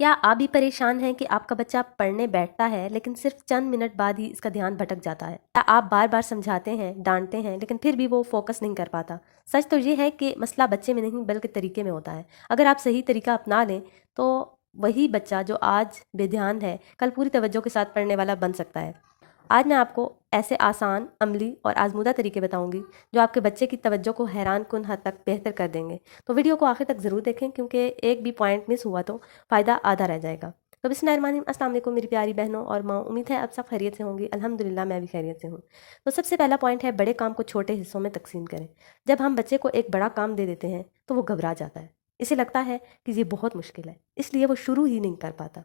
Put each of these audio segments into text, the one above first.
क्या आप भी परेशान हैं कि आपका बच्चा पढ़ने बैठता है लेकिन सिर्फ चंद मिनट बाद ही इसका ध्यान भटक जाता है? क्या आप बार बार समझाते हैं, डांटते हैं, लेकिन फिर भी वो फोकस नहीं कर पाता? सच तो ये है कि मसला बच्चे में नहीं बल्कि तरीके में होता है। अगर आप सही तरीका अपना लें तो वही बच्चा जो आज बेध्यान है कल पूरी तवज्जो के साथ पढ़ने वाला बन सकता है। आज मैं आपको ऐसे आसान, अमली और आजमूदा तरीके बताऊंगी जो आपके बच्चे की तवज्जो को हैरान कुन हद तक बेहतर कर देंगे। तो वीडियो को आखिर तक ज़रूर देखें क्योंकि एक भी पॉइंट मिस हुआ तो फ़ायदा आधा रह जाएगा। तो बिस्मिल्लाहिर्रहमानिर्रहीम, अस्सलाम वालेकुम मेरी प्यारी बहनों और माँ। उम्मीद है आप सब खैरियत से होंगी। अल्हम्दुलिल्लाह मैं भी खैरियत से हूँ। तो सबसे पहला पॉइंट है, बड़े काम को छोटे हिस्सों में तकसीम करें। जब हम बच्चे को एक बड़ा काम दे देते हैं तो वो घबरा जाता है। इसे लगता है कि ये बहुत मुश्किल है, इसलिए वो शुरू ही नहीं कर पाता।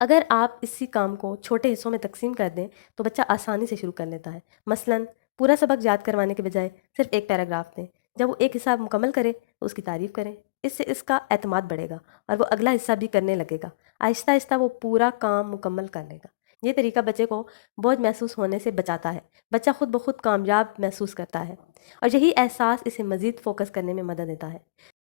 अगर आप इसी काम को छोटे हिस्सों में तकसीम कर दें तो बच्चा आसानी से शुरू कर लेता है। मसलन पूरा सबक याद करवाने के बजाय सिर्फ एक पैराग्राफ दें। जब वो एक हिस्सा मुकम्मल करे तो उसकी तारीफ करें। इससे इसका एतमाद बढ़ेगा और वो अगला हिस्सा भी करने लगेगा। आहिस्ता आहिस्ता वो पूरा काम मुकम्मल कर लेगा। ये तरीका बच्चे को बोझ महसूस होने से बचाता है। बच्चा खुद ब खुद कामयाब महसूस करता है और यही एहसास इसे मज़ीद फोकस करने में मदद देता है।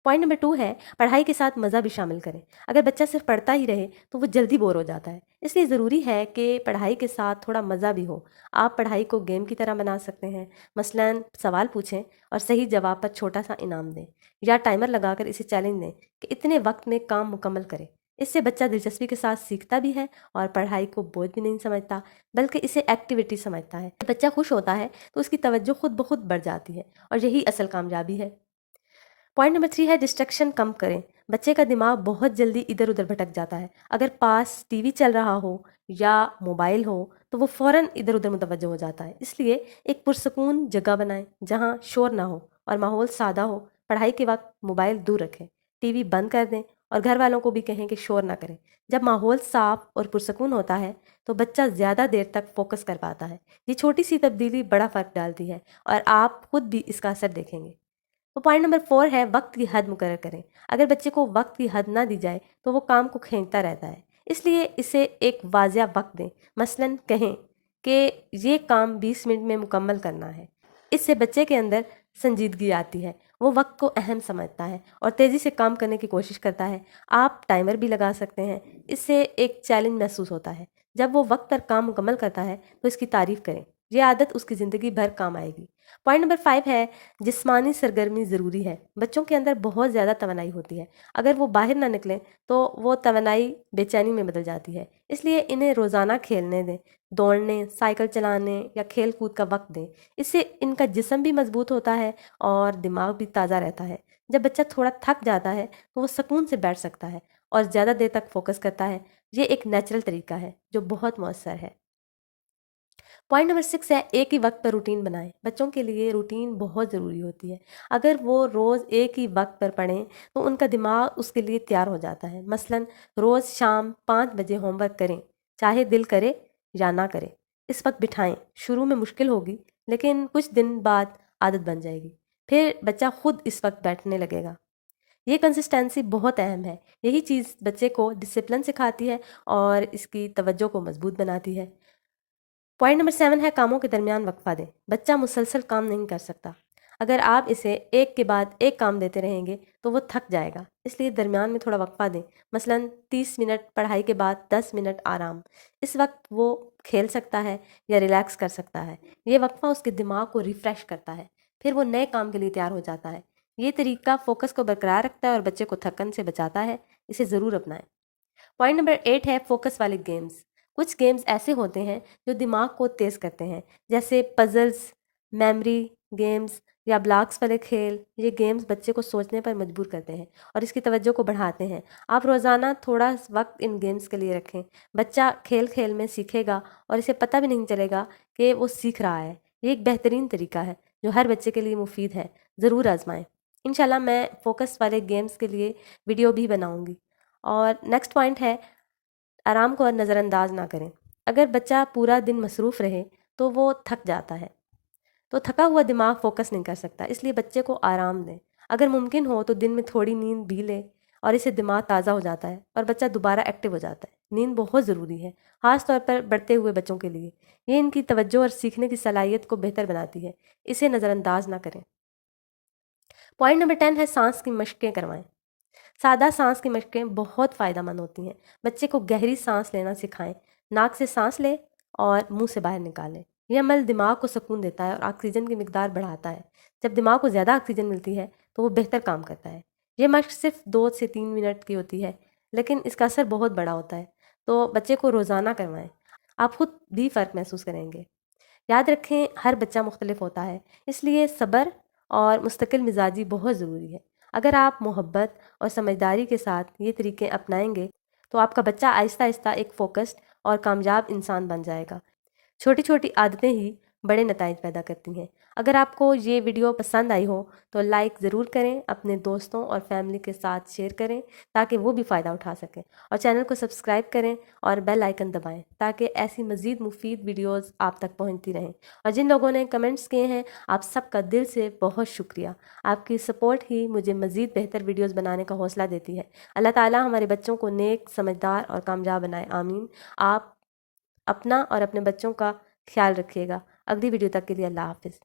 पॉइंट नंबर 2 है, पढ़ाई के साथ मज़ा भी शामिल करें। अगर बच्चा सिर्फ पढ़ता ही रहे तो वो जल्दी बोर हो जाता है। इसलिए ज़रूरी है कि पढ़ाई के साथ थोड़ा मज़ा भी हो। आप पढ़ाई को गेम की तरह बना सकते हैं। मसलन सवाल पूछें और सही जवाब पर छोटा सा इनाम दें, या टाइमर लगाकर इसे चैलेंज दें कि इतने वक्त में काम मुकम्मल करें। इससे बच्चा दिलचस्पी के साथ सीखता भी है और पढ़ाई को बोझ भी नहीं समझता बल्कि इसे एक्टिविटी समझता है। जब बच्चा खुश होता है तो उसकी तवज्जो खुद ब खुद बढ़ जाती है और यही असल कामयाबी है। पॉइंट नंबर 3 है, डिस्ट्रैक्शन कम करें। बच्चे का दिमाग बहुत जल्दी इधर उधर भटक जाता है। अगर पास टीवी चल रहा हो या मोबाइल हो तो वो फ़ौरन इधर उधर मुतवज्जो हो जाता है। इसलिए एक पुरसकून जगह बनाएं जहाँ शोर ना हो और माहौल सादा हो। पढ़ाई के वक्त मोबाइल दूर रखें, टीवी बंद कर दें और घर वालों को भी कहें कि शोर ना करें। जब माहौल साफ और पुरसकून होता है तो बच्चा ज़्यादा देर तक फोकस कर पाता है। ये छोटी सी तब्दीली बड़ा फ़र्क डालती है और आप खुद भी इसका असर देखेंगे। तो पॉइंट नंबर 4 है, वक्त की हद मुकर्रर करें। अगर बच्चे को वक्त की हद ना दी जाए तो वो काम को खींचता रहता है। इसलिए इसे एक वाजिया वक्त दें। मसलन कहें कि ये काम 20 मिनट में मुकम्मल करना है। इससे बच्चे के अंदर संजीदगी आती है, वो वक्त को अहम समझता है और तेज़ी से काम करने की कोशिश करता है। आप टाइमर भी लगा सकते हैं, इससे एक चैलेंज महसूस होता है। जब वो वक्त पर काम मुकम्मल करता है तो इसकी तारीफ करें। ये आदत उसकी ज़िंदगी भर काम आएगी। पॉइंट नंबर 5 है, जिस्मानी सरगर्मी ज़रूरी है। बच्चों के अंदर बहुत ज़्यादा तवनाई होती है। अगर वो बाहर ना निकलें तो वो तवनाई बेचैनी में बदल जाती है। इसलिए इन्हें रोज़ाना खेलने दें, दौड़ने, साइकिल चलाने या खेल कूद का वक्त दें। इससे इनका जिस्म भी मजबूत होता है और दिमाग भी ताज़ा रहता है। जब बच्चा थोड़ा थक जाता है तो वो सुकून से बैठ सकता है और ज़्यादा देर तक फोकस करता है। ये एक नेचुरल तरीका है जो बहुत मौसर है। पॉइंट नंबर 6 है, एक ही वक्त पर रूटीन बनाएं। बच्चों के लिए रूटीन बहुत ज़रूरी होती है। अगर वो रोज़ एक ही वक्त पर पढ़ें तो उनका दिमाग उसके लिए तैयार हो जाता है। मसलन रोज़ शाम 5 बजे होमवर्क करें, चाहे दिल करे या ना करे। इस वक्त बिठाएं। शुरू में मुश्किल होगी लेकिन कुछ दिन बाद आदत बन जाएगी। फिर बच्चा खुद इस वक्त बैठने लगेगा। ये कंसिस्टेंसी बहुत अहम है। यही चीज़ बच्चे को डिसिप्लिन सिखाती है और इसकी तवज्जो को मजबूत बनाती है। पॉइंट नंबर 7 है, कामों के दरमियान वक्फा दें। बच्चा मुसलसल काम नहीं कर सकता। अगर आप इसे एक के बाद एक काम देते रहेंगे तो वो थक जाएगा। इसलिए दरमियान में थोड़ा वक्फा दें। मसलन 30 मिनट पढ़ाई के बाद 10 मिनट आराम। इस वक्त वो खेल सकता है या रिलैक्स कर सकता है। ये वक्फा उसके दिमाग को रिफ़्रेश करता है। फिर वो नए काम के लिए तैयार हो जाता है। ये तरीका फोकस को बरकरार रखता है और बच्चे को थकन से बचाता है। इसे ज़रूर अपनाएं। पॉइंट नंबर 8 है, फोकस वाले गेम्स। कुछ गेम्स ऐसे होते हैं जो दिमाग को तेज़ करते हैं, जैसे पजल्स, मेमोरी गेम्स या ब्लॉक्स वाले खेल। ये गेम्स बच्चे को सोचने पर मजबूर करते हैं और इसकी तवज्जो को बढ़ाते हैं। आप रोज़ाना थोड़ा वक्त इन गेम्स के लिए रखें। बच्चा खेल खेल में सीखेगा और इसे पता भी नहीं चलेगा कि वो सीख रहा है। ये एक बेहतरीन तरीका है जो हर बच्चे के लिए मुफीद है। ज़रूर आजमाएं। इंशाल्लाह मैं फ़ोकस वाले गेम्स के लिए वीडियो भी बनाऊंगी। और नेक्स्ट पॉइंट है, आराम को नज़रअंदाज ना करें। अगर बच्चा पूरा दिन मसरूफ़ रहे तो वो थक जाता है, तो थका हुआ दिमाग फोकस नहीं कर सकता। इसलिए बच्चे को आराम दें। अगर मुमकिन हो तो दिन में थोड़ी नींद भी ले और इससे दिमाग ताज़ा हो जाता है और बच्चा दोबारा एक्टिव हो जाता है। नींद बहुत ज़रूरी है, ख़ास तौर पर बढ़ते हुए बच्चों के लिए। ये इनकी तवज्जो और सीखने की सलाहियत को बेहतर बनाती है। इसे नज़रअंदाज ना करें। पॉइंट नंबर 10 है, सांस की मशकें करवाएं। سادہ سانس کی مشقیں بہت فائدہ مند ہوتی ہیں۔ بچے کو گہری سانس لینا سکھائیں، ناک سے سانس لیں اور منہ سے باہر نکالیں۔ یہ عمل دماغ کو سکون دیتا ہے اور آکسیجن کی مقدار بڑھاتا ہے۔ جب دماغ کو زیادہ آکسیجن ملتی ہے تو وہ بہتر کام کرتا ہے۔ یہ مشق صرف 2 سے 3 منٹ کی ہوتی ہے، لیکن اس کا اثر بہت بڑا ہوتا ہے، تو بچے کو روزانہ کروائیں۔ آپ خود بھی فرق محسوس کریں گے۔ یاد رکھیں، ہر بچہ مختلف ہوتا ہے، اس لیے صبر اور مستقل مزاجی بہت ضروری ہے۔ اگر آپ محبت اور سمجھداری کے ساتھ یہ طریقے اپنائیں گے تو آپ کا بچہ آہستہ آہستہ ایک فوکسڈ اور کامیاب انسان بن جائے گا۔ چھوٹی چھوٹی عادتیں ہی بڑے نتائج پیدا کرتی ہیں۔ اگر آپ کو یہ ویڈیو پسند آئی ہو تو لائک ضرور کریں، اپنے دوستوں اور فیملی کے ساتھ شیئر کریں تاکہ وہ بھی فائدہ اٹھا سکیں، اور چینل کو سبسکرائب کریں اور بیل آئیکن دبائیں تاکہ ایسی مزید مفید ویڈیوز آپ تک پہنچتی رہیں۔ اور جن لوگوں نے کمنٹس کیے ہیں، آپ سب کا دل سے بہت شکریہ۔ آپ کی سپورٹ ہی مجھے مزید بہتر ویڈیوز بنانے کا حوصلہ دیتی ہے۔ اللہ تعالیٰ ہمارے بچوں کو نیک، سمجھدار اور کامیاب بنائے، آمین۔ آپ اپنا اور اپنے بچوں کا خیال رکھیے گا۔ اگلی ویڈیو تک کے لیے اللہ حافظ۔